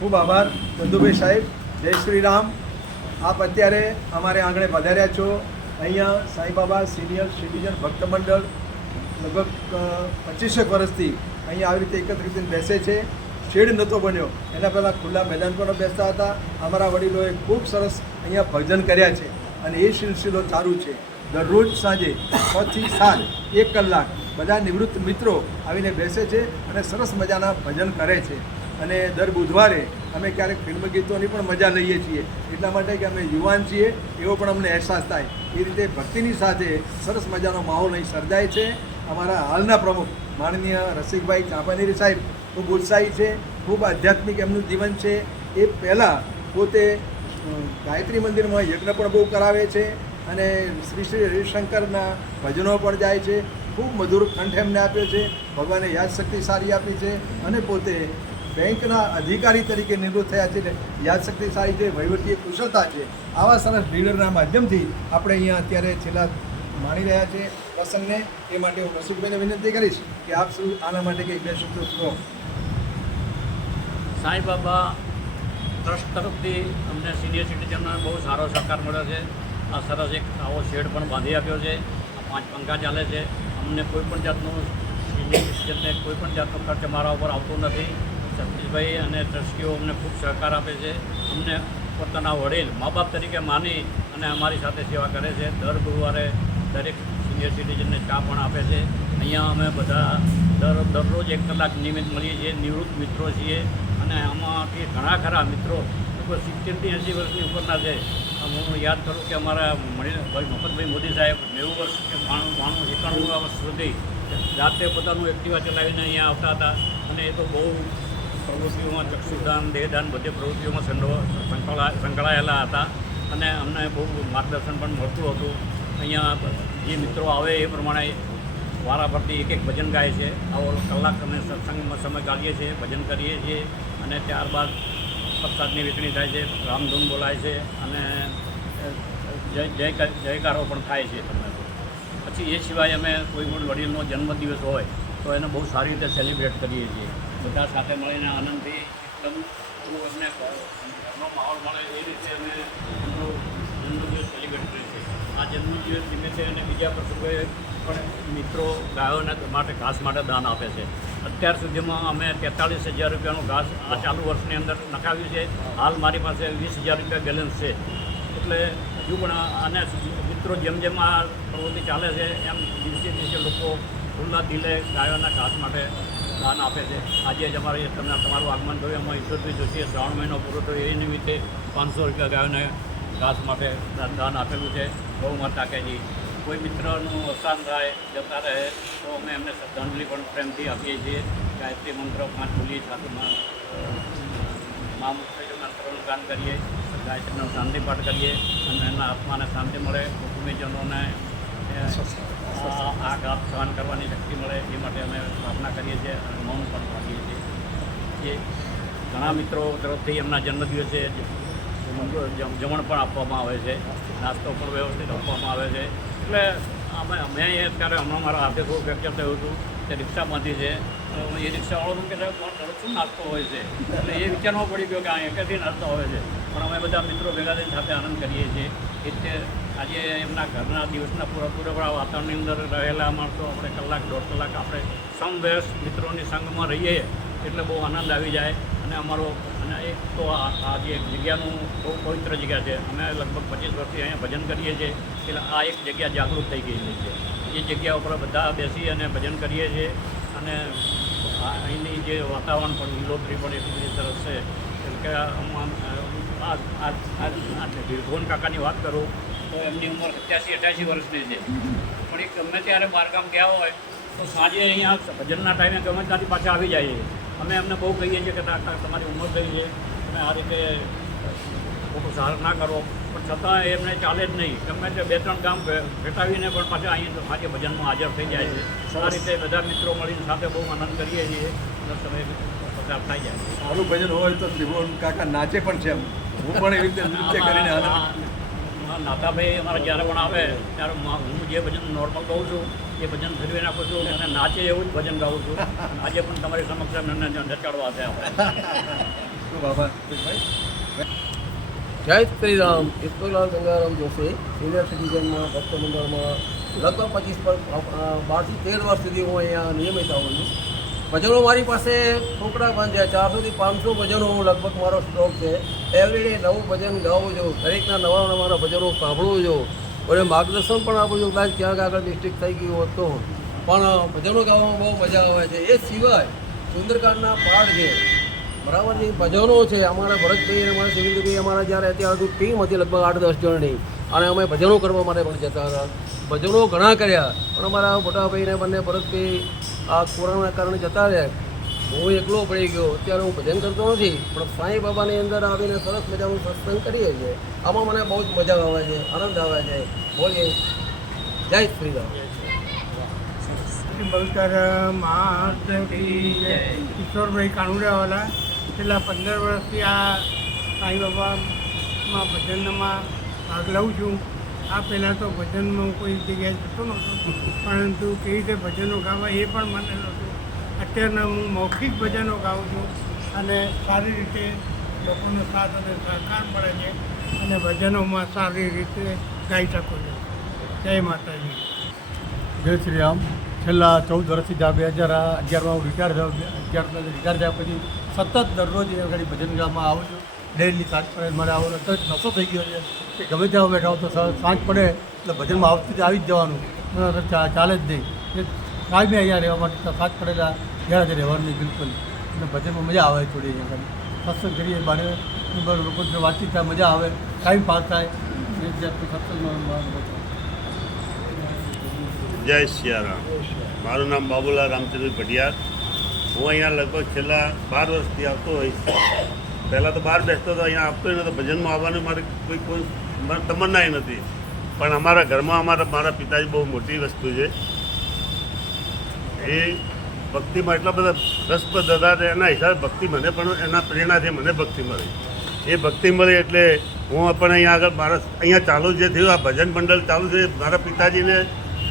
ખૂબ આભાર ચંદુભાઈ સાહેબ. જય શ્રી રામ. આપ અત્યારે અમારે આંગણે પધાર્યા છો. અહીંયા સાંઈબાબા સિનિયર સિટીઝન ભક્ત મંડળ લગભગ 25 વર્ષથી અહીંયા આવી રીતે એકત્રિત થઈને બેસે છે. શેડ નહોતો બન્યો, એના પહેલાં ખુલ્લા મેદાન પર બેસતા હતા. અમારા વડીલોએ ખૂબ સરસ અહીંયા ભજન કર્યા છે અને એ સિલસિલો ચાલુ છે. દરરોજ સાંજે 6 થી 7 1 કલાક બધા નિવૃત્ત મિત્રો આવીને બેસે છે અને સરસ મજાના ભજન કરે છે. અને દર બુધવારે અમે ક્યારેક ફિલ્મ ગીતોની પણ મજા લઈએ છીએ, એટલા માટે કે અમે યુવાન છીએ એવો પણ અમને અહેસાસ થાય. એ રીતે ભક્તિની સાથે સરસ મજાનો માહોલ અહીં સર્જાય છે. અમારા હાલના પ્રમુખ માનનીય રસિકભાઈ ચાંપાનેરી સાહેબ ખૂબ ઉત્સાહી છે, ખૂબ આધ્યાત્મિક એમનું જીવન છે. એ પહેલાં પોતે ગાયત્રી મંદિરમાં યજ્ઞ પણ બહુ કરાવે છે અને શ્રી શ્રી હરિશંકરના ભજનો પણ જાય છે. ખૂબ મધુર કંઠ એમને આપ્યો છે. ભગવાને યાદશક્તિ સારી આપી છે અને પોતે બેંકના અધિકારી તરીકે નિવૃત્ત થયા છે. યાદશક્તિ સારી છે, વહીવટી કુશળતા છે. આવા સરસ લીડરના માધ્યમથી આપણે અહીંયા અત્યારે છેલ્લા માણી રહ્યા છે પ્રસંગને. એ માટે હું રસિકભાઈને વિનંતી કરીશ કે આપ શું આના માટે કંઈક બે શબ્દો કહો. સાંઈબાબા ટ્રસ્ટ તરફથી અમને સિનિયર સિટીઝનનો બહુ સારો સહકાર મળ્યો છે. આ સરસ એક આવો શેડ પણ બાંધી આપ્યો છે. આ 5 પંખા ચાલે છે. અમને કોઈ પણ જાતનું સિનિયર સિટીઝનને કોઈ પણ જાતનો ખર્ચ અમારા ઉપર આવતો નથી. સતીશભાઈ અને ટ્રસ્ટીઓ અમને ખૂબ સહકાર આપે છે. અમને પોતાના વડીલ મા બાપ તરીકે માની અને અમારી સાથે સેવા કરે છે. દર ગુરુવારે દરેક સિનિયર સિટીઝનને ચા પણ આપે છે. અહીંયા અમે બધા દરરોજ 1 કલાક નિયમિત મળીએ છીએ. નિવૃત્ત મિત્રો છીએ અને આમાંથી ઘણા ખરા મિત્રો લગભગ 70 થી 80 વર્ષની ઉપરના છે. હું યાદ કરું કે અમારા મફતભાઈ મોદી સાહેબ 90 વર્ષ કે 92 91 વર્ષ સુધી જાતે પોતાનું એક્ટિવા ચલાવીને અહીંયા આવતા હતા અને એ તો બહુ પ્રવૃત્તિઓમાં ચક્ષુદાન દેહદાન બધી પ્રવૃત્તિઓમાં સંકળાયેલા હતા અને અમને બહુ માર્ગદર્શન પણ મળતું હતું. અહીંયા જે મિત્રો આવે એ પ્રમાણે વારાફરતી એક ભજન ગાય છે. આવો કલાક અમે સત્સંગમાં સમય ગાળીએ છીએ, ભજન કરીએ છીએ અને ત્યારબાદ પ્રસાદની વિતરણી થાય છે, રામધૂન બોલાય છે અને જયકારો પણ થાય છે. પછી એ સિવાય અમે કોઈ પણ વડીલનો જન્મદિવસ હોય તો એને બહુ સારી રીતે સેલિબ્રેટ કરીએ છીએ. બધા સાથે મળીને આનંદથી એકદમ અમને ઘરનો માહોલ મળે એ રીતે અમે એમનો જન્મદિવસ સેલિબ્રેટ કરીએ છીએ. આ જન્મદિવસ નિમિત્તે અને બીજા પ્રસંગોએ પણ મિત્રો ગાયોને માટે ઘાસ માટે દાન આપે છે. અત્યાર સુધીમાં અમે 43,000 રૂપિયાનું ઘાસ આ ચાલુ વર્ષની અંદર નખાવ્યું છે. હાલ મારી પાસે 20,000 રૂપિયા બેલેન્સ છે. એટલે હજુ પણ આને મિત્રો જેમ જેમ આ પ્રવૃત્તિ ચાલે છે એમ દિવસે લોકો ખુલ્લા દિલે ગાયોના ઘાસ માટે દાન આપે છે. આજે જ અમારે તમારું આગમન થયું એમાં ઈશ્વરભાઈ જોશીએ 3 મહિનો પૂરો થયો એ નિમિત્તે 500 રૂપિયા ગાયોને ઘાસ માટે દાન આપેલું છે. ગૌ માતા કહેજી કોઈ મિત્રનું અવસાન થાય જતા રહે તો અમે એમને શ્રદ્ધાંજલિ પણ પ્રેમથી આપીએ છીએ. ગાયત્રી મંત્ર 5 બોલીએ, સાથે મા મંત્રનું ગાન કરીએ, ગાયત્રીનો શાંતિ પાઠ કરીએ અને એના આત્માને શાંતિ મળે, કુટુંબીજનોને આ ઘાત સહન કરવાની શક્તિ મળે એ માટે અમે પ્રાર્થના કરીએ છીએ અને મૌન પણ પાડીએ છીએ. જે ઘણા મિત્રો તરફથી એમના જન્મદિવસે જમણ પણ આપવામાં આવે છે, નાસ્તો પણ વ્યવસ્થિત આપવામાં આવે છે. એટલે મેં અત્યારે હમણાં મારા હાથે થોડું ફ્રેક્ચર થયું હતું તે રિક્ષા બાંધી છે. એ રિક્ષાવાળાનું કે સાહેબ શું નાસ્તો હોય છે, એટલે એ વિચારવા પડી ગયો કે આ એકેથી નાસ્તો હોય છે. પણ અમે બધા મિત્રો ભેગા થઈને સાથે આનંદ કરીએ છીએ. એ રીતે આજે એમના ઘરના દિવસના પૂરેપૂરા વાતાવરણની અંદર રહેલા માણસો આપણે કલાક 1.5 કલાક આપણે સમવયસ મિત્રોની સંગમાં રહીએ એટલે બહુ આનંદ આવી જાય. અને અમારો અને એક તો આ જે જગ્યાનું બહુ પવિત્ર જગ્યા છે. અમે લગભગ 25 વર્ષથી અહીંયા ભજન કરીએ છીએ એટલે આ એક જગ્યા જાગૃત થઈ ગયેલી છે. એ જગ્યા ઉપર બધા બેસી અને ભજન કરીએ છીએ અને અહીંની જે વાતાવરણ પણ લીલોતરી પણ એટલી બધી સરસ છે. એટલે કે ભીરભોન કાકાની વાત કરું તો એમની ઉંમર 87-88 વર્ષની છે. પણ એ ગમે ત્યારે બહારગામ ગયા હોય તો સાંજે અહીંયા ભજનના ટાઈમે ગમે ત્યાંથી પાછા આવી જાય છે. અમે એમને બહુ કહીએ છીએ કે તમારી ઉંમર થઈ છે, તમે આ રીતે ખોટું સહાર ના કરો, પણ છતાં એમને ચાલે જ નહીં. ગમે તે 2-3 ગામ ભેટાવીને પણ પાછા અહીંયા આજે ભજનમાં હાજર થઈ જાય છે. આ રીતે બધા મિત્રો મળીને સાથે બહુ આનંદ કરીએ છીએ અને સમય પસાર થઈ જાય. સારું ભજન હોય તો ત્રિભુવન કાકા નાચે પણ છે. હું પણ એવી રીતે નૃત્ય કરીને આનંદ નાતાભાઈ અમારા જ્યારે પણ આવે ત્યારે હું જે ભજન નોર્મલ ગાઉં છું એ ભજન ફેરવી નાખું છું અને નાચે એવું જ ભજન ગાઉં છું. આજે પણ તમારી સમક્ષ એમને નચાડવા છે આપણે. ખૂબ આભાર. જય શ્રી રામ. ઈશ્વરલાલ ગંગારામ જોશી, સિનિયર સિટીઝનમાં ભક્ત મંડળમાં લગભગ 12 થી 13 વર્ષ સુધી હું અહીંયા નિયમિત આવું છું. ભજનો મારી પાસે ટોકરા બાંધ્યા 400 થી 500 ભજનો લગભગ મારો સ્ટોક છે. એવરીડે નવું ભજન ગાવું છું, દરેકના નવા નવા ભજનો સાંભળવું છું અને માર્ગદર્શન પણ આપું છું. કદાચ ક્યાંક આગળ મિસ્ટેક થઈ ગયું હોત તો પણ ભજનો ગાવામાં બહુ મજા આવે છે. એ સિવાય સુંદરકાંડના પાઠ છે, બરાબર છે, ભજનો છે. અમારા ભરતભાઈ અને અમારા સિવિલભાઈ અમારા જ્યારે અત્યાર સુધી ટીમ હતી લગભગ 8-10 જણની, અને અમે ભજનો કરવા માટે પણ જતા હતા. ભજનો ઘણા કર્યા પણ અમારા મોટાભાઈને બંને ભરતભાઈ આ કોરોનાના કારણે જતા રહ્યા. હું એકલો પડી ગયો. અત્યારે હું ભજન કરતો નથી પણ સાંઈ બાબાની અંદર આવીને સરસ મજાનું સત્સંગ કરીએ છીએ. આમાં મને બહુ જ મજા આવે છે, આનંદ આવે છે. બોલીએ જય શ્રી રામ. બલકર કિશોરભાઈ કાનુડાવાલા છેલ્લા 15 વર્ષથી આ સાંઈ બાબામાં ભજનમાં ભાગ લઉં છું. આ પહેલાં તો ભજનમાં કોઈ જગ્યાએ જતો નહોતો, પરંતુ કેવી રીતે ભજનો ગાવા એ પણ મને નહોતું. અત્યારના હું મૌખિક ભજનો ગાઉં છું અને સારી રીતે લોકોનો સાથ અને સહકાર મળે છે અને ભજનોમાં સારી રીતે ગાઈ શકું છું. જય માતાજી. જય શ્રી રામ. છેલ્લા 14 વર્ષથી 2011માં હું રિટાયર થયો. 11 રિટાયર થયા પછી સતત દરરોજ એ આગળ ભજન ગાવામાં આવું છું. ડેલી સાંજ પડે મારે આવો તો નશો થઈ ગયો છે કે ગમે ત્યાં બેઠા હો તો સાંજ પડે એટલે ભજનમાં આવતી આવી જ જવાનું, ચાલે જ નહીં. એ કાંઈ બી અહીંયા રહેવા માટે સાંજ પડેલા ઘેર રહેવાનું નહીં બિલકુલ. અને ભજનમાં મજા આવે થોડી અહીંયા આગળ સત્સંગ કરીએ બારે લોકો જોડે વાતચીત થાય, મજા આવે, ટાઈમ પાસ થાય. એ જાતનું સત્સંગમાં જય સિયારામ. મારું નામ બાબુલાલ રામચંદ્ર ભટિયાર. હું અહીંયા લગભગ છેલ્લા 12 વર્ષથી આવતો હોઈશ. પહેલાં તો બહાર બેસતો હતો, અહીંયા આવતો નહોતો. ભજનમાં આવવાનું મારે કોઈ તમન્નાય નથી. પણ અમારા ઘરમાં મારા પિતાજી બહુ મોટી વસ્તુ છે. એ ભક્તિમાં એટલા બધા રસપ્રદ હતા, એના હિસાબે ભક્તિ મને પણ એના પ્રેરણાથી મને ભક્તિ મળી. એ ભક્તિ મળી એટલે હું પણ અહીંયા આગળ અહીંયા ચાલુ જે થયું આ ભજન મંડળ ચાલુ છે. મારા પિતાજીને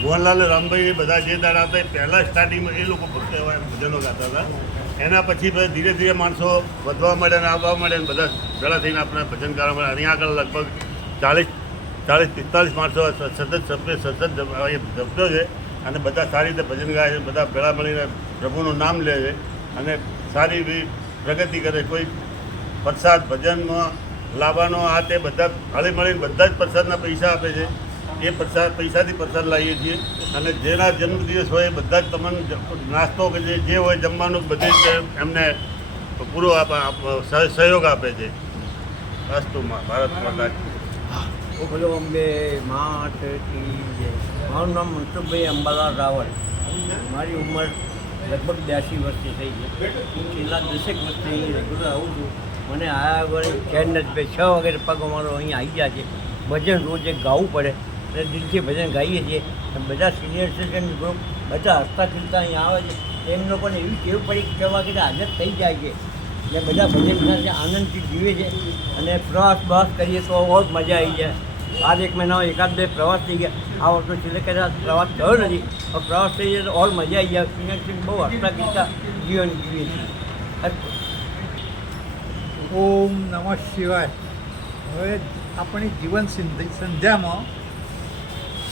મોહનલાલ રામભાઈ બધા જે દાડા હતા પહેલાં સ્ટાર્ટિંગમાં એ લોકો ભક્ત ભજનો ગાતા હતા. એના પછી ધીરે ધીરે માણસો વધવા માંડ્યા અને આવવા માંડ્યા અને બધા ભેળા થઈને આપણે ભજન ગાવા માંડ્યા. અહીંયા આગળ લગભગ 40-45 માણસો સતત જપતો છે અને બધા સારી રીતે ભજન ગાય છે. બધા ભેળા મળીને પ્રભુનું નામ લે છે અને સારી એવી પ્રગતિ કરે. કોઈ પ્રસાદ ભજનમાં લાવવાનો આ તે બધા હળી મળીને બધા જ પ્રસાદના પૈસા આપે છે. એ પૈસાથી પ્રસાદ લાવીએ છીએ અને જેના જન્મદિવસ હોય બધા જ તમને નાસ્તો કે જે હોય જમવાનું બધું જ એમને પૂરો સહયોગ આપે છે. વાસ્તુમાં ભારત માતા. બોલો અંબે માત કી જય. મારું નામ મનસુખભાઈ અંબાલાલ રાવલ. મારી ઉંમર લગભગ 82 વર્ષની થઈ છે. હું છેલ્લા 10 વર્ષથી અહીં રેગ્યુલર આવું છું. મને આ વળી ચેન નથી. 6 વાગે પગ અમારો અહીંયા આવી ગયા છે. ભજન રોજે ગાવું પડે અને દિલથી ભજન ગાઈએ છીએ. બધા સિનિયર સિટીઝન ગ્રુપ બધા હસતા ખીલતા અહીંયા આવે છે. એમનો પણ એવી ટેવ પડી 6 વાગે હાજર થઈ જાય છે ને બધા ભજન સાથે આનંદથી જીવે છે. અને પ્રવાસ કરીએ તો બહુ મજા આવી જાય. આજ 1 મહિનામાં 1-2 પ્રવાસ થઈ ગયા. આ વર્ષો છેલ્લે કદાચ પ્રવાસ થયો નથી, પણ પ્રવાસ થઈ જાય તો ઓલ મજા આવી જાય. સિનિયર સિટીઝન બહુ હસતા ખીલતા જીવન જીવીએ છીએ. ઓમ નમઃ શિવાય. હવે આપણી જીવન સંધ્યામાં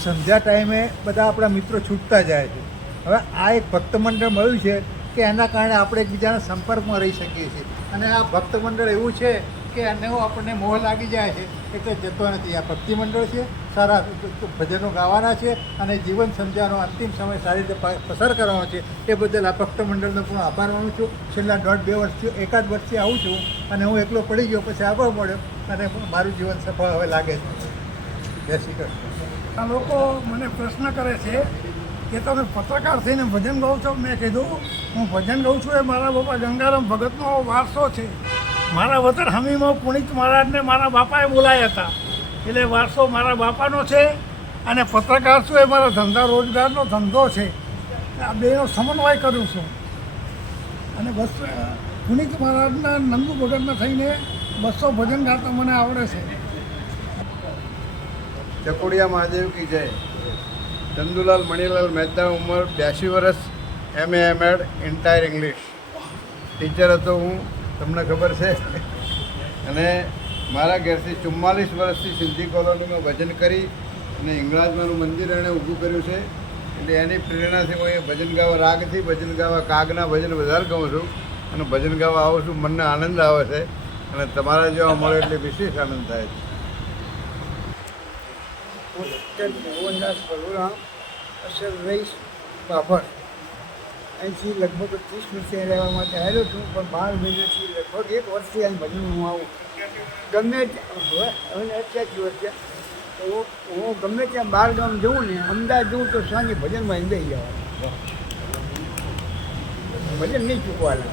સંધ્યા ટાઈમે બધા આપણા મિત્રો છૂટતા જાય છે. હવે આ એક ભક્ત મંડળ મળ્યું છે કે એના કારણે આપણે એકબીજાના સંપર્કમાં રહી શકીએ છીએ. અને આ ભક્ત મંડળ એવું છે કે એનો આપણને મોહ લાગી જાય છે એટલે જતો નથી. આ ભક્તિ મંડળ છે, સારા ભજનો ગાવાના છે અને જીવન સંધ્યાનો અંતિમ સમય સારી રીતે પસાર કરવાનો છે. એ બદલ આ ભક્ત મંડળનો પણ આભાર માનું છું. છેલ્લા 1.5-2 વર્ષથી 1 વર્ષથી આવું છું અને હું એકલો પડી ગયો, પછી આવવા મળ્યો અને મારું જીવન સફળ હવે લાગે છે. જય શ્રી કૃષ્ણ. આ લોકો મને પ્રશ્ન કરે છે કે તમે પત્રકાર થઈને ભજન ગાઉં છો. મેં કીધું હું ભજન ગાઉં છું એ મારા બાપા ગંગારામ ભગતનો વારસો છે. મારા વતન હમીમાં પુનિત મહારાજને મારા બાપાએ બોલાયા હતા, એટલે વારસો મારા બાપાનો છે અને પત્રકાર છું એ મારા ધંધા રોજગારનો ધંધો છે. આ બેનો સમન્વય કરું છું અને બસ પુનિત મહારાજના નંદુ ભગતના થઈને 200 ભજન ગાતા મને આવડે છે. ચકોડિયા મહાદેવ કી જય. ચંદુલાલ મણિલાલ મહેતા, ઉંમર 82 વર્ષ, MA M Ed entire English. Teacher હતો હું, તમને ખબર છે. અને મારા ઘેરથી 44 વર્ષથી સિંધી કોલોનીમાં ભજન કરી અને હિંગળાજમાનું મંદિર એણે ઊભું કર્યું છે. એટલે એની પ્રેરણાથી હું એ ભજન ગાવા, રાગથી ભજન ગાવા, કાગના ભજન વધારે ગાઉં છું અને ભજન ગાવા આવું છું. મનને આનંદ આવે છે અને તમારા જેવા મળે એટલે વિશેષ આનંદ થાય છે. હું ડૉક્ટર મોહનદાસ બલુરામ અસર રહીશ બાભર. અહીંથી લગભગ 30 વર્ષે રહેવા માટે આવ્યો છું, પણ 12 મહિનાથી લગભગ 1 વર્ષથી અહીં ભજન હું આવું. ગમે હવે 88 વર્ષે તો હું ગમે ત્યાં બહાર ગામ જઉં ને, અમદાવાદ જઉં તો સાંજે ભજનમાં એમ બેસી જવાનું, ભજન નહીં ચૂકવાના.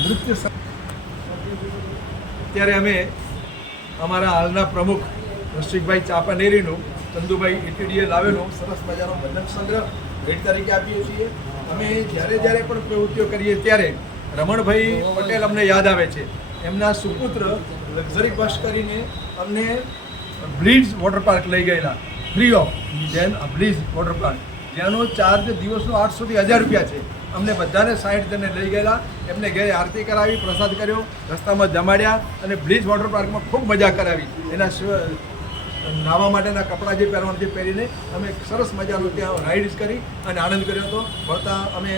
નૃત્ય અત્યારે અમે અમારા હાલના પ્રમુખ રસિકભાઈ ચાપાનેરીનું ચંદુભાઈ ઇટીડીએ લાવેલું સરસ મજાનો ભજન સંગ્રહ ભેટ તરીકે આપીએ છીએ. અમે જ્યારે પણ પ્રવૃત્તિઓ કરીએ ત્યારે રમણભાઈ પટેલ અમને યાદ આવે છે. એમના સુપુત્ર લક્ઝરી બસ કરીને અમને બ્લીઝ વોટર પાર્ક લઈ ગયેલા, ફ્રી ઓફ બ્લીઝ વોટર પાર્ક, જેનો ચાર્જ દિવસનો 800 થી 1000 રૂપિયા છે. અમને બધાને 60 જણને લઈ ગયેલા, એમને ઘરે આરતી કરાવી, પ્રસાદ કર્યો, રસ્તામાં જમાડ્યા અને બ્લીચ વોટર પાર્કમાં ખૂબ મજા કરાવી. એના નાહવા માટેના કપડાં જે પહેરવાનું જે પહેરીને અમે સરસ મજાનું ત્યાં રાઇડ્સ કરી અને આનંદ કર્યો હતો. વળતા અમે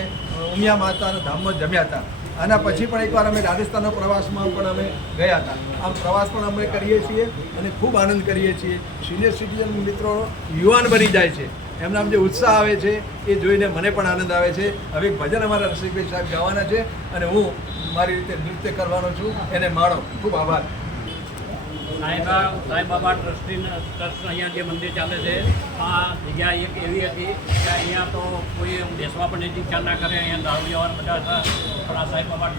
ઉમિયા માતાના ધામમાં જમ્યા હતા. આના પછી પણ એકવાર અમે રાજસ્થાનના પ્રવાસમાં પણ અમે ગયા હતા. આમ પ્રવાસ પણ અમે કરીએ છીએ અને ખૂબ આનંદ કરીએ છીએ. સિનિયર સિટીઝન મિત્રો યુવાન બની જાય છે, એમના જે ઉત્સાહ આવે છે એ જોઈને મને પણ આનંદ આવે છે. હવે એક ભજન અમારા રસિકભાઈ સાહેબ ગાવાના છે અને હું મારી રીતે નૃત્ય કરવાનો છું. એને માણો. ખૂબ આભાર. સાંઈબાબા ટ્રસ્ટ અહીંયા જે મંદિર ચાલે છે, આ જગ્યા એક એવી હતી કે અહીંયા તો કોઈ બેસવા પણ એની ઈચ્છા ના કરે. અહીંયા દારૂડિયાવાળા બધા હતા, પણ આ સાંઈબાબા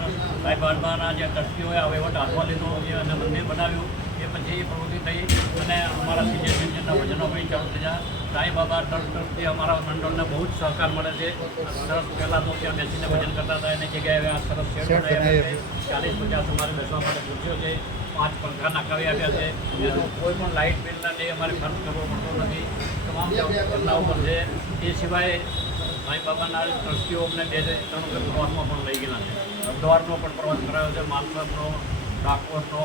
સાંઈબાબાના જે ટ્રસ્ટીઓએ આ વહીવટ હાથમાં લીધો અને મંદિર બનાવ્યું. એ પછી પ્રવૃત્તિ થઈ અને અમારા સિનિયર સિટીઝનના ભજનો પણ ચાલુ થયા. સાંઈબાબા ટ્રસ્ટથી અમારા મંડળને બહુ જ સહકાર મળે છે. સરસ પહેલાં તો ત્યાં બેસીને ભજન કરતા હતા, એની જગ્યાએ આ સરસ શેડ બનાવ્યા છે. 40-50 અમારે બેસવા માટે ખુરશીઓ છે, 5 પંખા નખાવી આપ્યા છે. એનું કોઈ પણ લાઇટ બિલના ને અમારે ખર્ચ કરવો પડતો નથી. તમામ એમના ઉપર છે. એ સિવાય સાંઈબાબાના ટ્રસ્ટીઓ અમને 2-3 વખત પ્રવાસમાં પણ લઈ ગયેલા છે. અમદાવાદનો પણ પ્રવાસ કરાવ્યો છે, માલપુરનો, ડાકોરનો,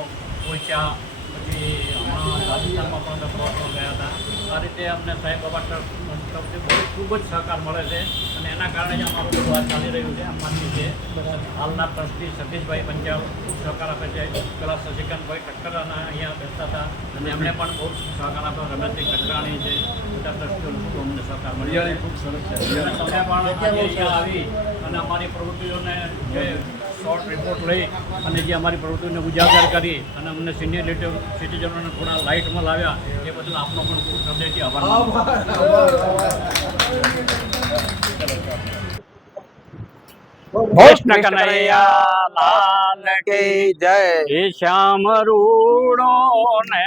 ઓછા, પછી હમણાં રાજસ્થાનમાં પણ અમે પ્રવાસમાં ગયા હતા. આ રીતે અમને સાંઈબાબા ટ્રસ્ટથી ખૂબ જ સહકાર મળે છે અને એના કારણે જ અમારું બધું આ ચાલી રહ્યું છે. આમ માનીએ છીએ હાલના ટ્રસ્ટી સતીશભાઈ પંચાલ ખૂબ સહકાર આપે છે. પેલા શશિકાંતભાઈ કટકરાના અહીંયા બેસતા હતા અને એમણે પણ બહુ સહકાર આપ્યો. રમેશભાઈ કટરાણી છે, બધા ટ્રસ્ટીઓનો ખૂબ અમને સહકાર મળ્યો. ખૂબ સરસ છે. તમે પણ અહીંયા આવી અને અમારી પ્રવૃત્તિઓને જે શોર્ટ રિપોર્ટ લઈ અને જે અમારી પ્રવૃત્તિઓને ઉજાગર કરી અને અમને સિનિયર સિટીઝનોને થોડા લાઇટમાં લાવ્યા, એ બદલ આપનો પણ ખૂબ હૃદયથી આભાર. કૃષ્ણ કનૈયા લાલ કી જય. હે શ્યામ રૂડો ને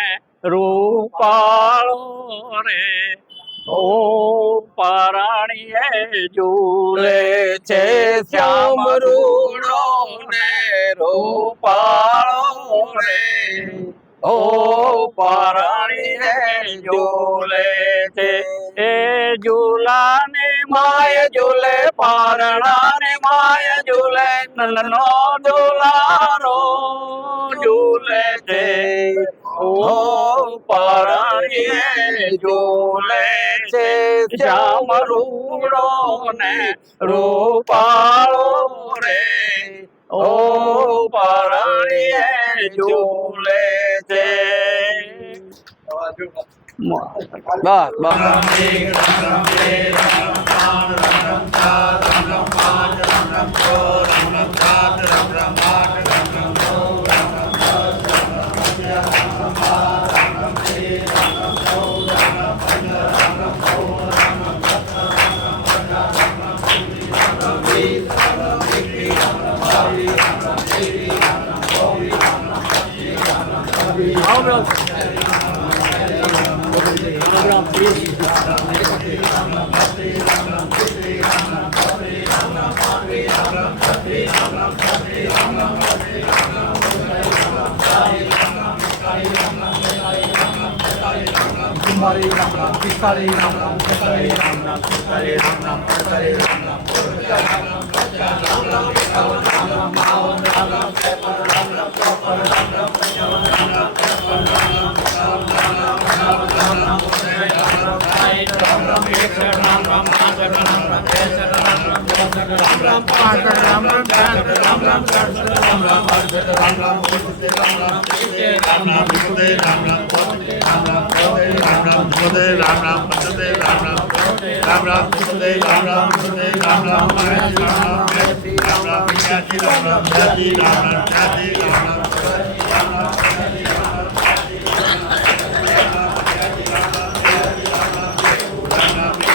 રૂપાળો રે, ઓ પારાણીએ ઝૂલે છે. શ્યામ રૂડો ને રૂપાળો રે, ઓ પારાણીએ ઝૂલે છે. એ ઝૂલાની માય ઝૂલે, પારણાની માય ઝૂલે, નંદનો ઝૂલારો ઝૂલે છે. ઓ પારણીએ ઝૂલે છે. શ્યામ રૂડો ને રૂપાળો રે, ઓ પારણીએ ઝૂલે છે. चुम्मालीस राम राम, 45 राम राम, 46 राम राम, 47 राम राम, 48 राम राम, 49 राम राम, 50 राम राम, 51 राम राम, 52 राम राम, 53 राम राम, 54 राम राम, 55 राम राम, 56 राम राम, 57 राम राम, 58 राम राम, 59 राम राम, 60 राम राम, 61 राम राम, 62 राम राम, 63 राम राम, 64 राम राम, 65 राम राम, 66 राम राम, 67 राम राम, 68 राम राम, 69 राम राम, 70 राम राम, 71 राम राम, 72 राम राम, 73 राम राम, 74 राम राम, 75 राम राम, 76 राम राम, 77 राम राम, 78 राम राम, 79 राम राम, 80 राम राम, 82 राम राम, 83 राम राम, 84 राम राम, 85 राम राम, राम राम, 95 राम राम,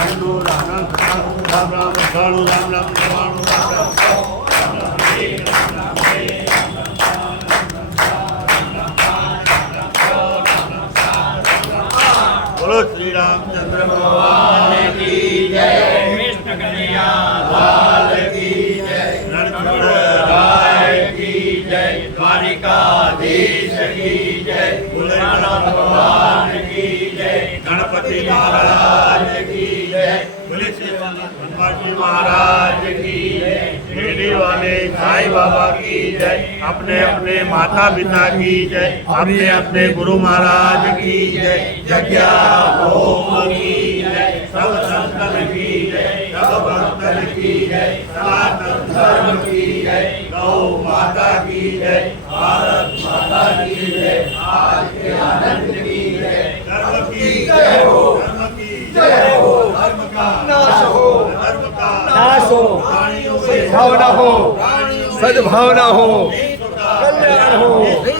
96 राम राम, 97 राम राम, 98 राम राम, 99 राम राम। बोलो श्री रामचंद्र भगवान की जय, कृष्ण कन्हैया लाल की जय, रणछोड़ राय की जय, द्वारिकाधीश की जय, भोलेनाथ भगवान की जय, गणपति महाराज की जय, बोले श्री हनुमान जी महाराज की जय, शिरडी वाले साईं बाबा की जय, अपने अपने माता पिता की जय, अपने अपने गुरु महाराज की जय, यज्ञा होम की जय, सब संतन की जय, सब भक्तन की जय, सनातन धर्म की जय, गौ माता की जय, भारत माता की जय, आज के आनंद की जय, धर्म की जय हो, धर्म की जय हो, धर्म का नाश हो, धर्म का नाश हो, प्राणियों से भावना हो, प्राणियों से सद्भावना हो, विश्व का कल्याण हो। विश्व